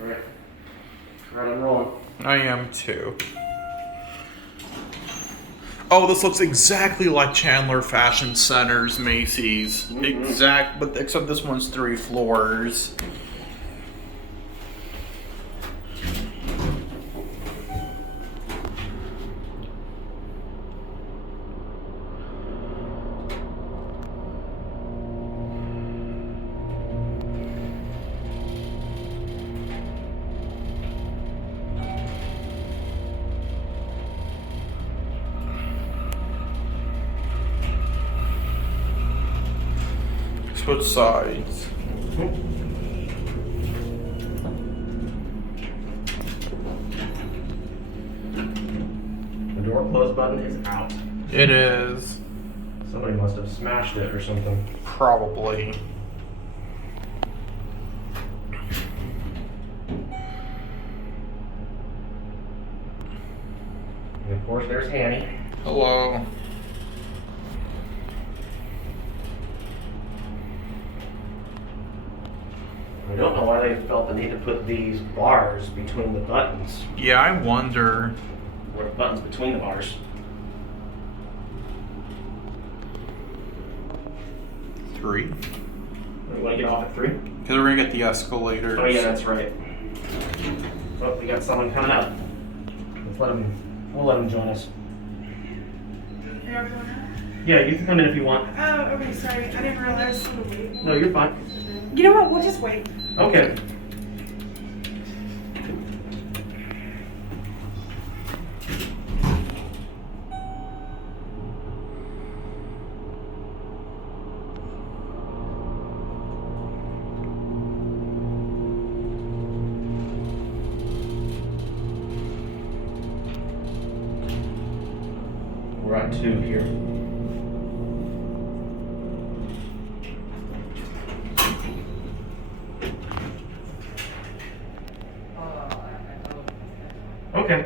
Alright. Right, I'm rolling. I am too. Oh, this looks exactly like Chandler Fashion Center's Macy's. Mm-hmm. But except this one's 3 floors. Switch sides. The door close button is out. It is. Somebody must have smashed it or something. Probably. And of course, there's Annie. Hello. I don't know why they felt the need to put these bars between the buttons. Yeah, I wonder. Or the buttons between the bars. 3. You want to get off at 3? Because we're gonna get the escalators. Oh yeah, that's right. Oh, we got someone coming up. We'll let him join us. Are we going out? Yeah, you can come in if you want. Oh, okay, sorry. I didn't realize. No, you're fine. You know what? We'll just wait. Okay. We're on 2 here. Okay.